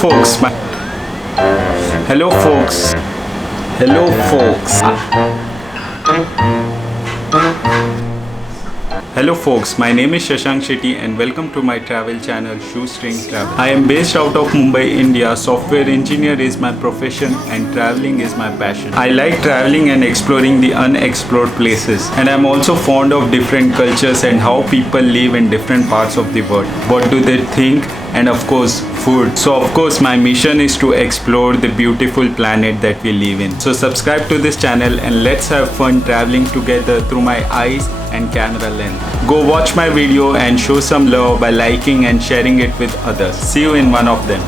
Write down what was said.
folks. Hello folks. Hello folks. Hello folks, my name is Shashank Shetty and welcome to my travel channel Shoestring Travel. I am based out of Mumbai, India. Software engineer is my profession and traveling is my passion. I like traveling and exploring the unexplored places, and I am also fond of different cultures and how people live in different parts of the world. What do they think? And of course food. So of course my mission is to explore the beautiful planet that we live in. So subscribe to this channel and let's have fun traveling together through my eyes and camera lens. Go watch my video and show some love by liking and sharing it with others. See you in one of them.